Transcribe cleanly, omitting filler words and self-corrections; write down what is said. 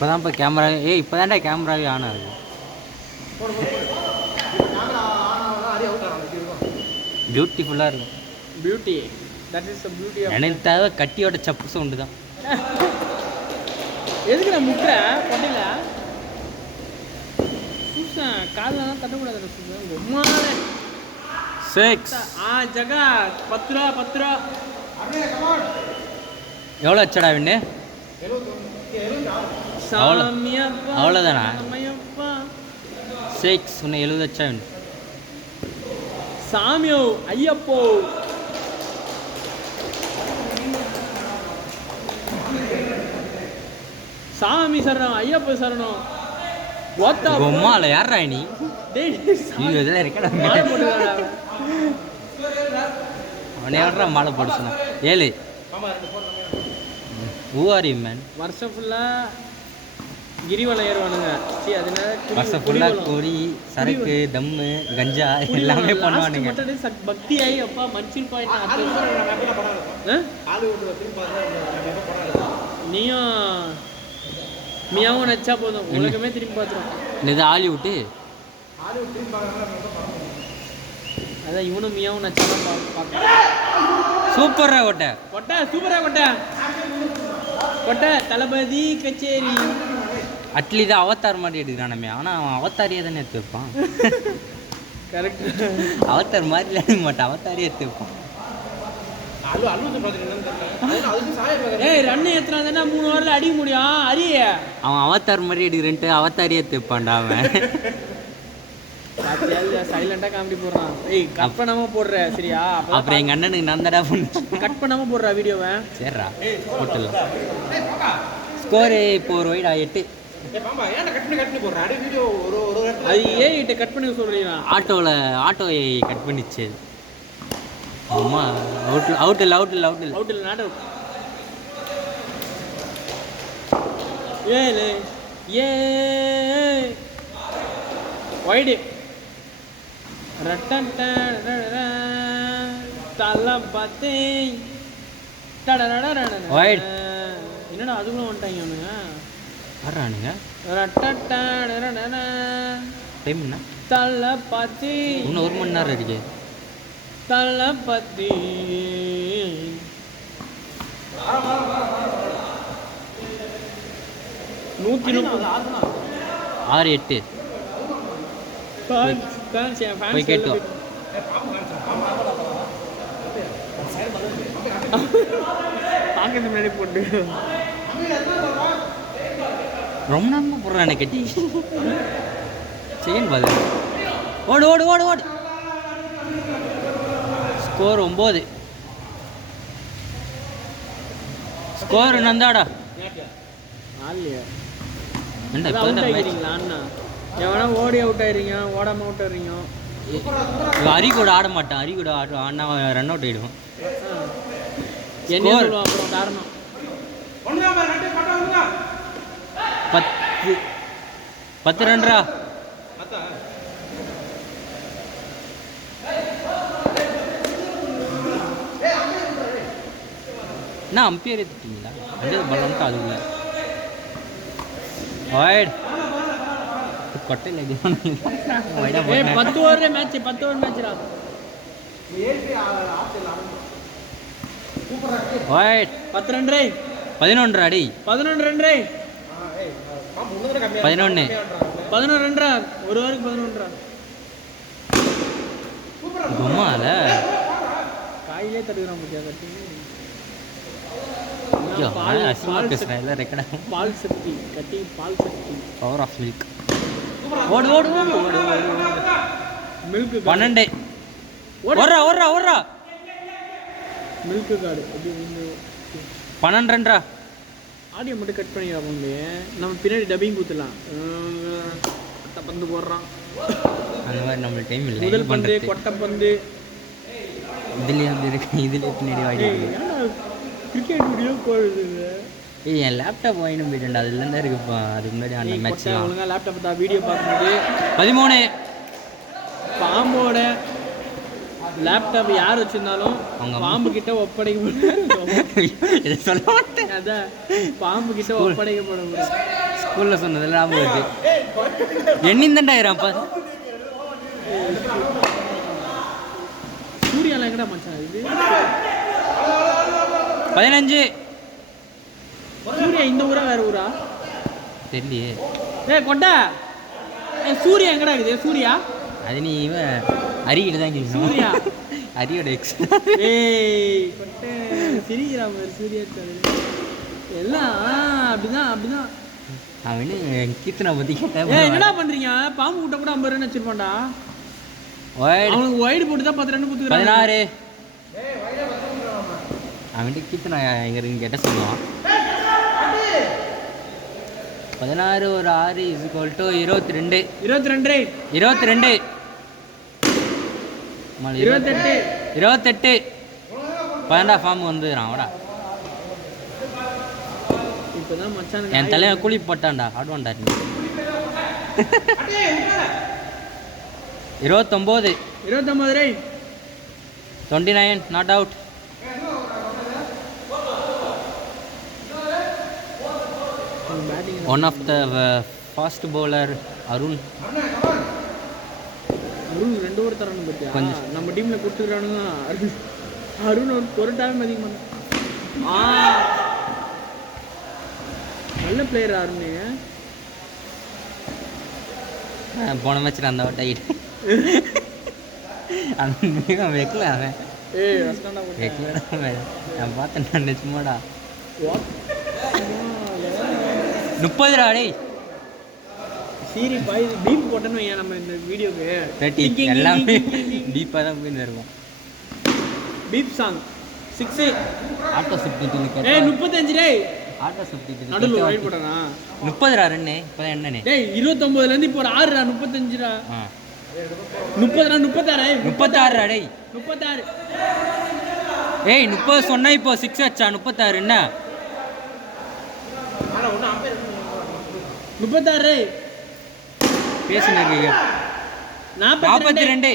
இப்போதான் இப்போ camera இப்போதான்டா கேமராவே on ஆகுது. பியூட்டிஃபுல்லாக இருக்கும். Beauty that is the beauty of. எனக்கு தேவை கட்டியோட சப்பு சவுண்டு தான். எதுக்கு நான் முட்டுறேன் பொண்ணில சூசன் காலில் தான் தட்டக்கூடாது சூசன் ரொம்மால 6 ஜகா 10 ரூபா எவ்வளோ வச்சடா விண்ணு? அவ்வளோதானா? 6 உன்னை 70 வச்சா விண்ணு. சாமியோ ஐயப்போ சாமி சரணம் ஐயப்போ சரணம் ஓத்தா பொம்மால யாரா நீ? டேய் இதெல்லாம் இருக்கடா. அவனை யாரா மாலை போட சொன்னா? 7. Who are you man? வருஷம் ஃபுல்லாக கிரிவலம் ஏறுவானுங்க. சரி அதனால வருஷம் ஃபுல்லாக கோரி சரக்கு தம்மு கஞ்சா எல்லாமே பண்ணுவானுங்க. பக்தி ஆகி அப்பா மனுஷன் போயிட்டான். நீயும் மியாவும் நச்சா போதும் உலகமே திரும்பி பார்த்துரும். இது ஹாலிவுட்டு. அதான் இவனும் மியாவும் நச்சா தான் பார்க்கலாம். சூப்பரா கொட்டை கொட்டை சூப்பரா கொட்டை கொட்டை தளபதி கச்சேரி. அட்லி தான் அவதார் மாதிரி எடுக்கிறானமே. ஆனால் அவன் அவதாரியே தானே எடுத்து வைப்பான். கரெக்ட். அவதார் மாதிரி எடுக்க மாட்டான், அவதாரியே எடுத்து வைப்பான். ரன்னு எத்தனை 3 வாரில் அடிக்க முடியும். அரிய அவன் அவதார் மாதிரி எடுக்கிறேன்ட்டு அவதாரியே எடுத்து வைப்பான்டா அவன். சைலண்டாக காமெடி போடுறான். கட் பண்ணாம போடுற சரியா? அப்புறம் எங்கள் அண்ணனுக்கு நான் தான்டா பண்ண கட் பண்ணாம போடுறா வீடியோவை. சரிடா போட்டுடலாம். ஸ்கோரு இப்போ ஒரு வைடா 8. அது ஏன் கட் பண்ணி சொல்றீங்க? ஆட்டோவை கட் பண்ணிச்சு. அம்மா அவுட் இல்லை நாட் அவுட். 7 ஏ வைடு ரட்டன் தலபதி வைட். என்னடா அதுக்குள்ள வந்துட்டாங்க அவனுங்க. வர்றானுங்க. டைம் என்ன? தலபதி இன்னும் 1 மணி நேரம் இருக்கு. தலபதி 130 6-8 போய் கேட்டோம். பார்க்கறது முன்னாடி போட்டு ரொம்ப நேரமாக போடுறானே கட்டி. செகண்ட் பாது. ஓடு. ஸ்கோர் 9. ஸ்கோர் நந்தாடா. அண்ணா எவனா ஓடி அவுட் ஆயிடுறீங்க, ஓடாம அவுட் ஆயிடுறீங்க. அரி கூட ஆட மாட்டான். அரி கூட ஆடினா ரன் அவுட் ஆகிடுவான். என்ன சொல்லுவான் அப்புறம் காரணம்? 10 ரன்ரா. என்ன அம்பையர் எடுத்துட்டீங்களா? அதே பலன்ட்டு அது இல்லை. வைட் கொட்டையில் 10 ஓவர் மேட்ச்ரா. வைட் 10 ரன் ரே 11 அடி 11 ரன் ரே 11 ரன்ரா. ஒரு ஓவருக்கு 11 ரன். கும்மால காயிலே தடுக்கிறான் முடியாது. கட்டி பால் சக்தி பவர் ஆஃப் மில்க். ஓடு மில்க் 12. ஓடுறா மில்க் கார்டு 12 ரன்ரா. ஆடியோ மட்டும் கட் பண்ணிடுறாங்க. நம்ம பின்னாடி டப்பிங் கொடுத்துடலாம். பந்து போடுறான் அந்த மாதிரி நம்மளுக்கு டைம் இல்லை. முதல் பந்து கொட்டை பந்து இதுலேயே பின்னாடி வாடி கிரிக்கெட் வீடியோ போடுது. என் லேப்டாப் வாங்கிட்டு போயிட்டேன்டா. அதுலேருந்து தான் இருக்குப்பா. அதுக்கு முன்னாடி அந்த மேட்ச்லாம் ஒழுங்காக லேப்டாப் தான் வீடியோ பார்க்கும்போது 13. பாம்போட லேப்டாப் யார் வச்சுருந்தாலும் பாம்பு கிட்ட ஒப்படைக்க சொல்ல மாட்டேன். அதான் பாம்பு கிட்ட ஒப்படைக்கப்பட முடியும். ஸ்கூலில் சொன்னதில் ஞாபகம் வருது. எண்ணிந்தண்டாயிரம் பாரு. சூர்யாலாம் எங்கடா மச்சான் இது? 15. சூர்யா இந்த ஊரா வேற ஊரா தெரியலையே. கொட்டா சூர்யா எங்கடா இருக்குது? சூர்யா அது நீ இவன் அரிக்கிட்ட தான் கேட்கணும். சூர்யா அரியோட எக்ஸ். கொட்டை சிரிக்கிறா பாரு சூர்யா எல்லாம் அப்படிதான். அவனு கீர்த்தனா பற்றி கேட்டேன். என்னடா பண்றீங்க? பாம்பு கூட்ட கூட 50 ரன் வச்சிருப்பான்டா. அவனுக்கு வைடு போட்டு தான் 10 ரன் கொடுத்துருக்கான். 16. அவன்கிட்ட கீர்த்தனா எங்க இருக்குன்னு கேட்ட சொல்லுவான். 16 ஒரு 6 = 22. 22. 28. 12 ஃபார்ம் வந்துடுறான் அவடா. இப்போதான் மச்சான் என் தலைவன் கூலி போட்டான்டா. ஆடுவான்டா. 29. 29 not out. One of the fast bowler Arun. Arun 2 over தரானு பத்தியா? நம்ம டீம்ல கொடுத்துறானுங்க. அருண் ஒரு டைம் அதிகம் பண்ண. நல்ல பிளேயர் அருண். போன மேட்ச்சில் அந்த அவுட் ஆகிட்டு அந்த வைக்கல அவன். வைக்கலடா நான் பார்த்தேன். நான் நிஜமாடா 30 ராடே. சீரி பாய் பீப் போட்டேன்னு நம்ம இந்த வீடியோக்கு 30 எல்லாமே டீப்பாக தான் போய் இருக்கும். பீப் சாங் 6 ஆட்டோ சுப்டிட்டின்னு 35 டேய். ஆட்டோ சுப்டிட்டின்னு நடுவுல வைட் போட்டானா? 30 ரன்னு. இப்போதான் என்னண்ணே டேய் 29ல இருந்து இப்போ ஒரு 6 ரா 35 ரா. 30 ரா 36 ரா டேய். 36. ஏய் 30 சொன்னா இப்போ 6 அச்சா 36 என்ன? 36 பேசினு இருக்கீங்க. 42.